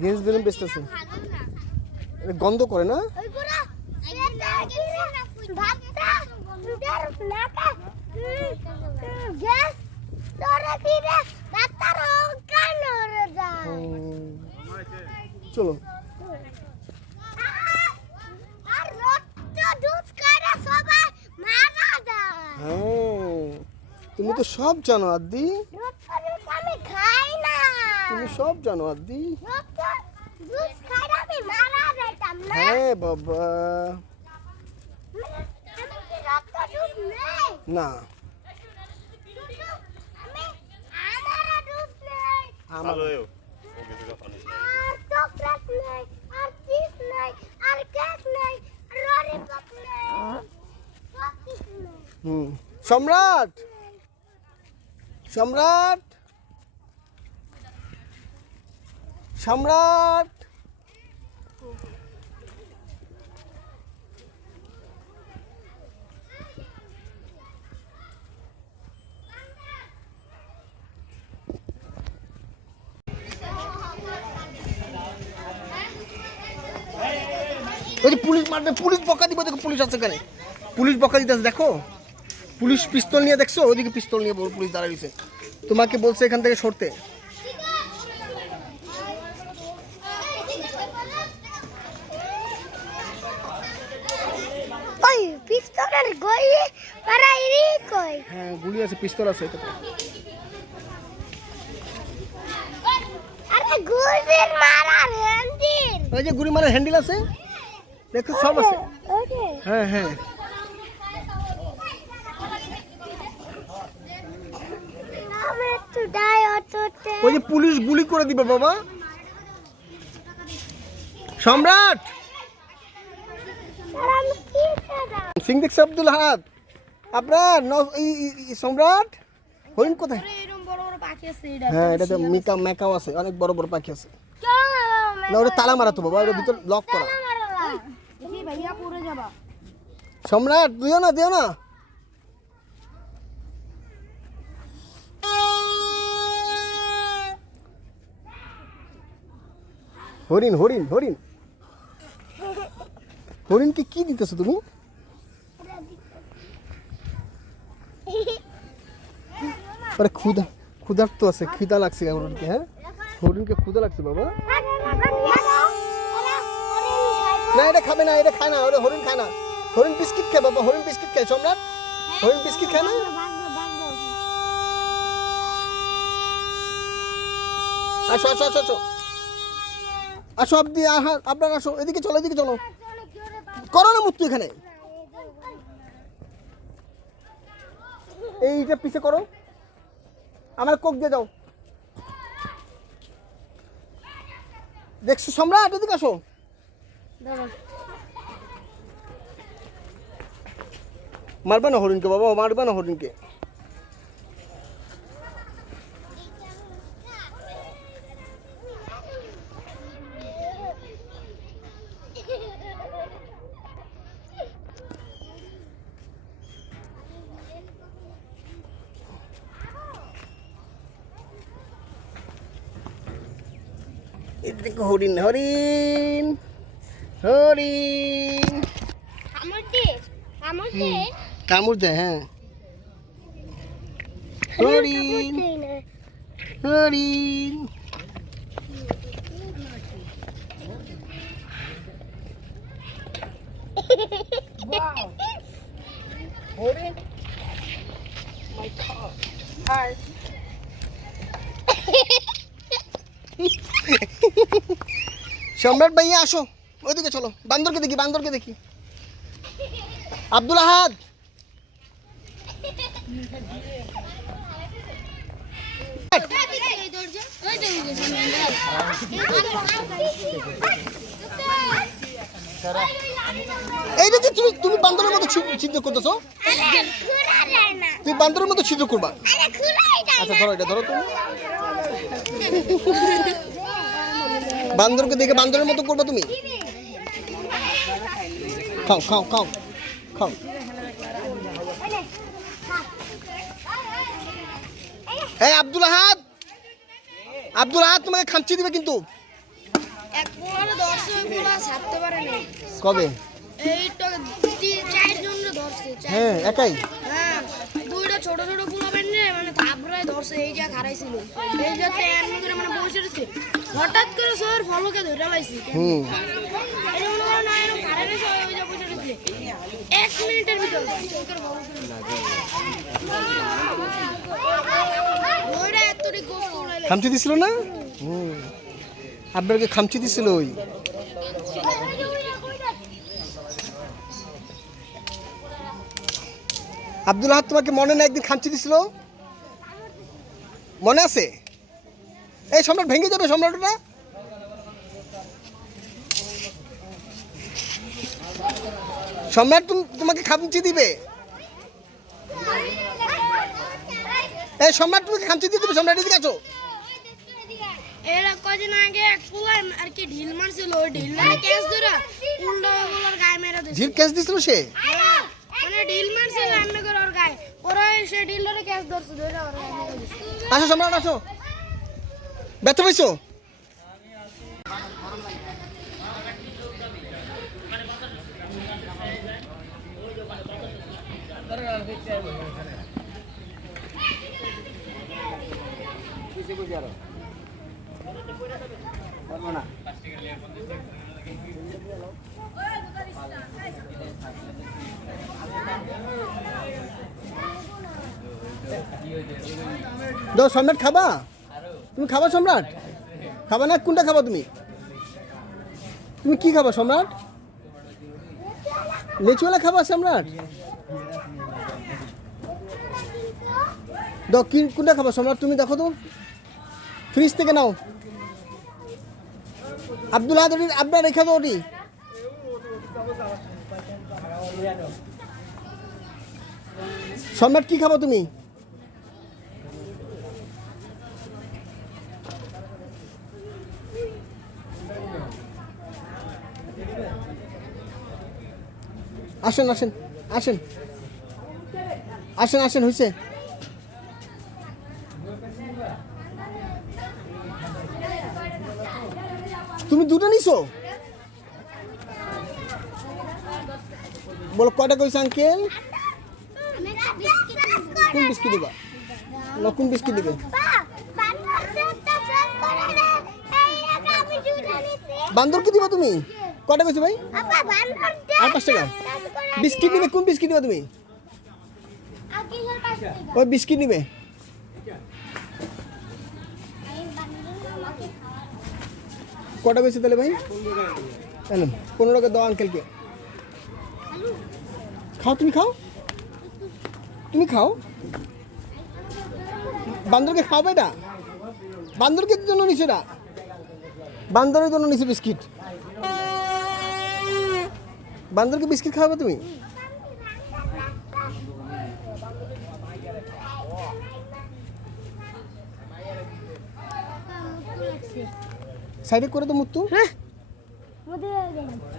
Gas balloon বেচতেছে। গন্ধ করে না? চলো তুমি তো সব জানো আদি, তুমি সব জানো আদি। হ্যাঁ বাবা, না সম্রাট, সম্রাট, সম্রাট, ওই পুলিশ মারবে, পুলিশ বকা দিব। দেখো পুলিশ আছে এখানে, পুলিশ বকা দিতেছে। দেখো পুলিশ পিস্তল নিয়ে, দেখছো ওদিকে পিস্তল নিয়ে পুলিশ দাঁড়িয়েছে। তোমাকে বলছে এখান থেকে সরতে। হ্যাঁ গুলি আছে, পিস্তল আছে। ওই যে গুলি মারার হ্যান্ডেল আছে, দেখো সব আছে। হ্যাঁ হ্যাঁ, ওই যে পুলিশ গুলি করে দিবে বাবা। সম্রাট সিং দেখছে আব্দুল হাদ আপনার সম্রাট হরিণ কোথায়? হ্যাঁ এটা তো মেকাও আছে, অনেক বড় বড় পাখি আছে। না ওটা তালা মারা তো বাবা, ওটা ভিতর লক করা। সম্রাট দিও না, দিও না। হরিণ, হরিণ, হরিণ, হরিণকে কি দিতেছো তুমি? আরে ক্ষুধার্ত আছে, খিদা লাগছে হরিণকে। হ্যাঁ হরিণকে ক্ষুধা লাগছে বাবা। না এটা খাবে না, এটা খায় না, ওটা হরিণ খায় না। হরিণ বিস্কিট খায় বাবা, হরিণ বিস্কিট খায়। সম্রাট হরিণ বিস্কিট খায় না। আসো আসো আসো আসো আসো আপনি, আপনার আসো, এদিকে চলো, এদিকে চলো। করো না মুক্তি এখানে, এইটা পিছে করো, আমার কোক দিয়ে দাও। দেখছো সম্রাট, এদিকে আসো। মারবা না হরিণকে বাবা, মারবা না হরিণকে। এদিকে হরিণ, হরিণ, হরিণ কামড় দেয়। হ্যাঁ হরিণ, হরিণ, হরিণ। My God. Hi. সম্রাট ভাইয়া আসো, ওইদিকে চলো। বান্দরকে দেখি, বান্দরকে দেখি। আব্দুল আহাদ এইটা যে তুমি বান্দরের মতো ছিদ্র করতেছো, তুমি বান্দরের মতো ছিদ্র করবা। আচ্ছা ধরো, এটা ধরো তুমি। বান্দরকে দেখে বান্দরের মতো করবা তুমি। খাও খাও খাও খাও। এই আব্দুল আহাদ, আব্দুল আহাদ তোমাকে খামচি দিবে কিন্তু। এক পোলারে ধরছে, ওই পোলা ছাড়তে পারে না। কবে? এই তো 4 জন ধরছে। হ্যাঁ, একাই? হ্যাঁ, দুইটা ছোট ছোট পোলা বেনে মানে থাবড়ায় ধরছে, এই যা খারাইছিল। এই যাতে এমন করে মানে বসে রয়েছে, হঠাৎ করে সর ফলকে ধরে পাইছি। এই মনে হয় না এরকম খারাইছে, ওই যা বসে রয়েছে 1 মিনিটের ভিতর ওইটা এতটি গোস্ত উড়াইলে। খামচি দিছিল না? আপনাকে খামচি দিছিল ওই। আব্দুল আহাদ তোমাকে মনে না একদিন খামচি দিছিল, মনে আছে? এই সম্রাট ভেঙে যাবে, সম্রাটটা সম্রাট তোমাকে খামচি দিবে। এই সম্রাট তোমাকে খামচি দিয়ে দিবে। সম্রাট এদিকে আছো। এরা কদিন আগে এক পোলা আর কি ঢিল মারছিল, ওই ঢিলটা ক্যাচ ধরে উল্টো পোলার গায়ে মেরে দিছে। ঢিল ক্যাচ দিছিল সে? মানে ঢিল মারছিল এমনি করে ওর গায়ে, ওরা সে ঢিল ধরে ক্যাচ ধরছে, ধরে ওর গায়ে মেরে দিছে। আসো সম্রাট, আসো। ব্যথা পাইছো? দাও সম্রাট, খাবা? তুমি খাবা সম্রাট? খাবা না? কোনটা খাবা তুমি? তুমি কি খাবা সম্রাট? লেচুওয়ালা খাবা সম্রাট? দাও, কোনটা খাবা সম্রাট? তুমি দেখো তো, ফ্রিজ থেকে নাও। আব্দুল আহাদ আপনার রেখে দাও ওটি। সম্রাট কি খাবো তুমি? আসেন আসেন আসেন আসেন আসেন, হয়েছে। তুমি দুটো নিছো? বলো কয়টা কইছে আঙ্কেল? কোন বিস্কিট দিবা? না, কোন বিস্কিট দিবে? বান্দর কি দিবা তুমি? কয়টা কইছো ভাই? আর 5 টাকা বিস্কিট নিবে। কোন বিস্কিট দিবা তুমি? ওই বিস্কিট নিবে। কটা কইছে তাহলে ভাই? 15 টাকা দাও আঙ্কেলকে। খাও, তুমি খাও, তুমি খাও। বান্দরকে খাও এটা? বান্দরকে জন্য নিছে এটা? বান্দরের জন্য নিছে বিস্কিট। বান্দরকে বিস্কিট খাওয়াবে তুমি? সাইডে করে তো মুত্তু।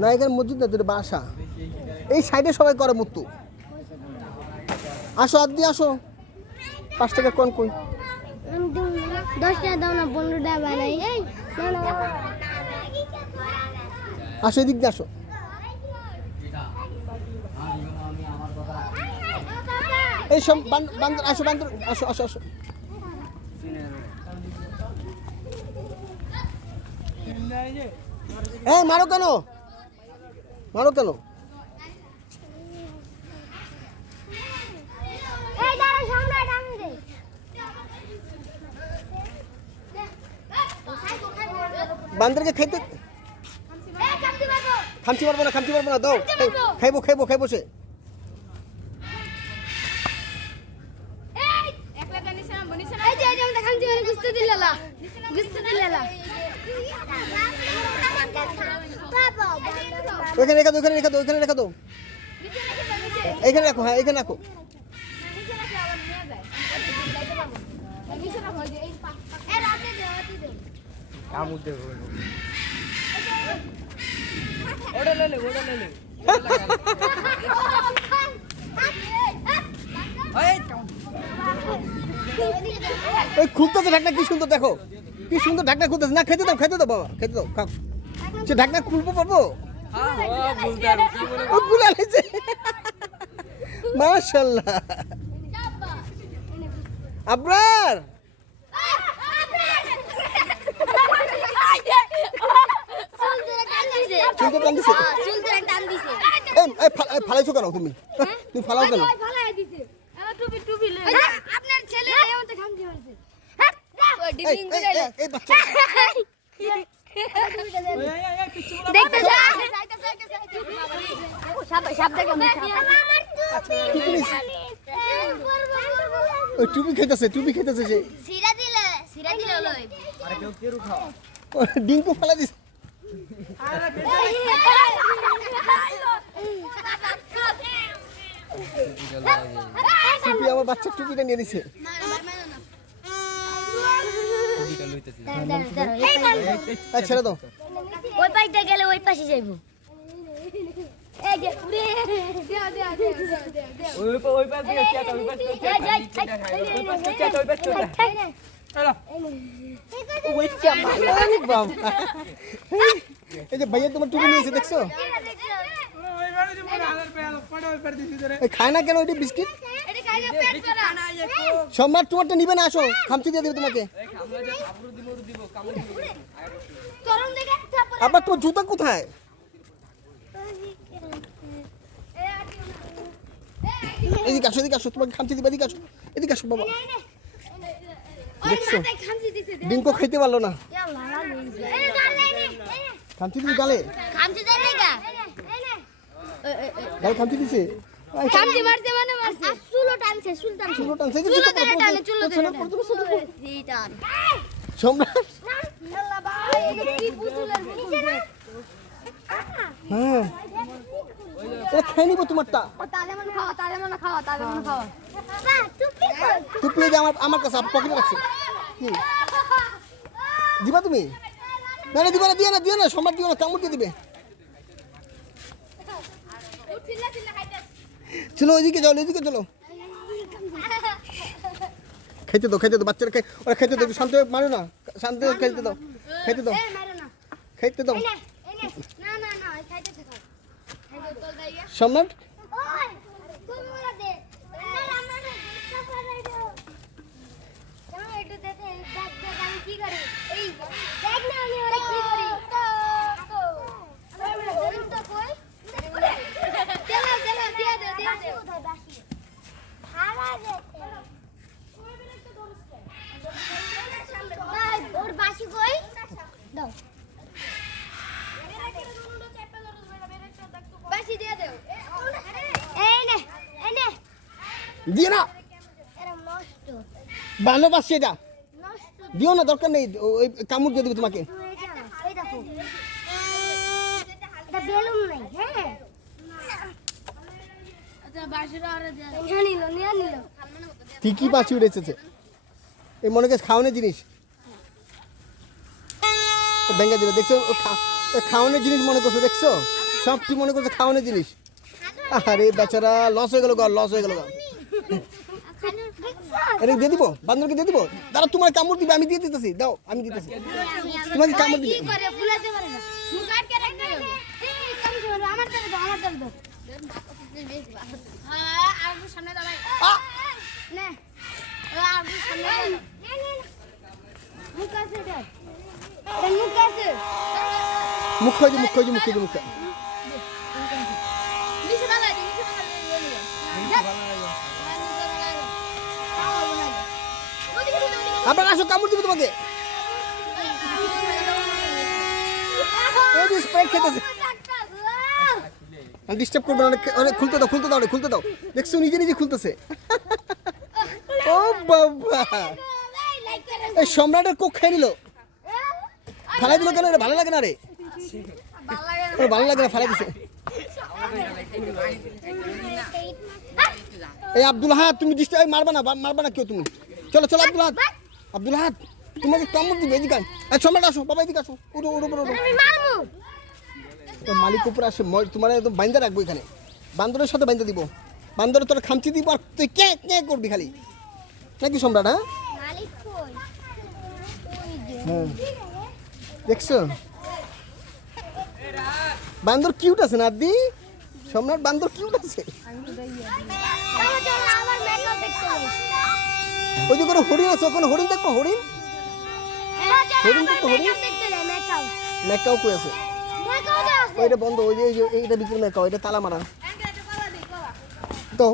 না, এখানে মসজিদ না, তোর বাসা। এই সাইডে সবাই করে মুত্তু। আসো আদি, আসো। 5 টাকা কোন কই? 10 টাকা দাও না, 15 টাকা বানাই। আসো এদিক দিয়ে আসো। এই সব বান্দর, আসো বান্দর, আসো আসো আসো। এই মারো কেন? মারো কেন? বান্দরকে খাইতে খামচি পারবো না, খামচি পারবো না, দাও। খাইবো খাইবো খাইবো সে। ওইখানে রেখা দো, ওইখানে রেখা দো, ওইখানে রেখা দো। এইখানে রাখো, হ্যাঁ এইখানে রাখো। ওই খুলতেছে ঢাকনা, কি সুন্দর দেখো, কি সুন্দর ঢাকনা খুলতেছে। না খেতে দাও বাবা, খেতে দাও, খাও। সে ঢাকনা খুলবো পারবো? ও গুলা লেছে, মাশাআল্লাহ। আবরার চুলকে টান দিছে। এই ফালাইছো কেন তুমি? তুমি ফালাও কেন? আপনার ছেলে এমন তো খামজি মারছে। এই বাচ্চা দেখতে যা। সাপ দেখো। ওই টুপি খাইতেছে সে। সিরা দিলে লই। ডিঙ্কু ফালা দিছে। টুপি আমার বাচ্চার টুপিটা নিয়ে নিছে। ছেড়ে দাও। ওই পাশে গেলে ওই পাশে যাইবো। এই যে ভাইয়া তোমার টুপি নিয়েছে দেখছো? খায় না কেন ওইটা বিস্কিট? সম্রাট তোমারটা নিবে না, আসো খামচি দিয়ে দেবে তোমাকে। আবার তোমার জুতা কোথায়? এদিকে আসো, তোমাকে খামচি দিবে, এদিকে আসো বাবা। দেখছো ডিঙ্কো খাইতে পারলো না, খামচি দিবি গালে, খামচি দিছে। খামজি মারছে মানে মারছে। চুলো টানছে। সম্রাট হ্যাঁ খেয়ে নিবো তোমারটা। টুপি যে আমার কাছে পকেটে রাখছে। দিবা তুমি? না দিও না সম্রাট, দিও না, কামড় দিয়ে দিবে। চলো ওইদিকে চলো। খেতে দাও বাচ্চারা, ওরা খেতে দাও, শান্ত হয়ে মারো না, শান্ত হয়ে খেতে দাও। সম্রাট ওর বাসি কই দাও, বাসি দিয়ে দাও। এই নে দিও না, এরম নষ্ট ভালো বাসছে এটা, নষ্ট। দিও না, দরকার নেই, ওই কামড় দিয়ে দেবে তোমাকে। এই দেখো এটা বেলুন নাই। হ্যাঁ আচ্ছা বাসিরা আরে নিয়ে নিল। ঠিকই বাঁচি উঠেছে, এই মনে করছে খাওয়ানোর জিনিস ভেঙে দিল। দেখছো খাওয়ানোর জিনিস মনে করছো, দেখছো সবটি মনে করছে খাওয়ানোর জিনিস। আরে বেচারা লস হয়ে গেল। এটা দিয়ে দিব, বান্দরকে দিয়ে দিব। দাঁড়া, তোমার কামড় দিবে, আমি দিয়ে দিতেছি, দাও আমি দিতেছি, তোমাকে কামড় দিবে। মুখ আবার আসো, কামড় দিবে তোমাকে। ডিস্টার্ব করবে না, অনেক খুলতে দাও। দেখছো নিজে খুলতেছে। ও বাবা, এই সম্রাটের কোক খেয়ে নিল, ফালাই দিল কেন? ভালো লাগে না রে, ভালো লাগে না, ফালাই দিছে। এই আব্দুল হাত, তুমি ডিস্টার্ব মারবা না কেউ তুমি। চলো আব্দুল হাত তোমাকে কামড় দিবে। এদিকে সম্রাট আসো, বাবা এদিকে আসো, উঠো। মালিক উপরে আসে, তোমার একদম বাইন্দা রাখবো এখানে, বান্দরের সাথে বাইন্দা দিব। বান্দরের তোর খামচি দিব, আর তুই কে করবি খালি। নাকি সম্রাট? হ্যাঁ দেখছো বান্দর কিউট আছে না আদি? সম্রাট বান্দর কিউট আছে। ওই যে কোনো হরিণ আছে, ওখানে হরিণ দেখবো, হরিণ হরিণ দেখবো, হরিণ মেকাও কই আছে? ওইটা বন্ধ, ওই যে এইটা বিক্রি মেকাও, এটা তালা মারা তো।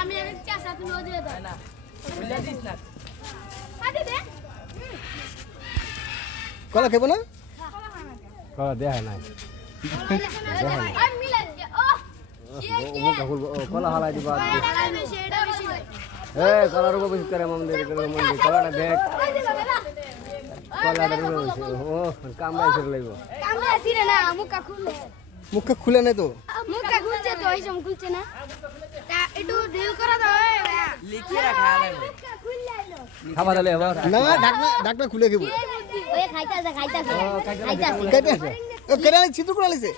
আমি কলা খেবো না? কলা দেয়া নাই কলা হালাই দিবা কলার উপর বসে করে মন্দির কলাটা দেখ কলাটা ও কামড়াই চলে লাগব মুখটা খুলে নেই তো। খাবা দিলে এবার না ঢাকনা খুলে খেবো। ছিদ্র করে আলিছে।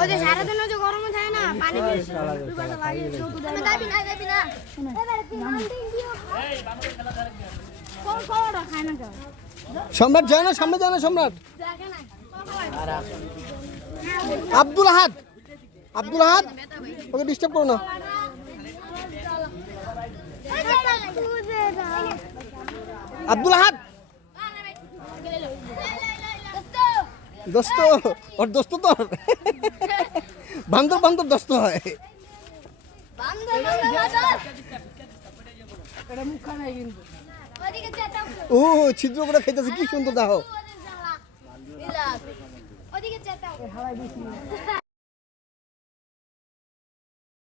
ওই যে সারাদিন যে গরম থাকে না পানি সম্রাট যায় না, সামনে যায় না সম্রাট। আব্দুল আহাদ, আব্দুল আহাদ ওকে ডিস্টার্ব করো না। আব্দুল আহাদ দোস্ত, ওর দোস্ত তোর বান্দর বান্দর দোস্ত হয়। ও ছিদ্র করে খাইতেছে, কি সুন্দর দেখো।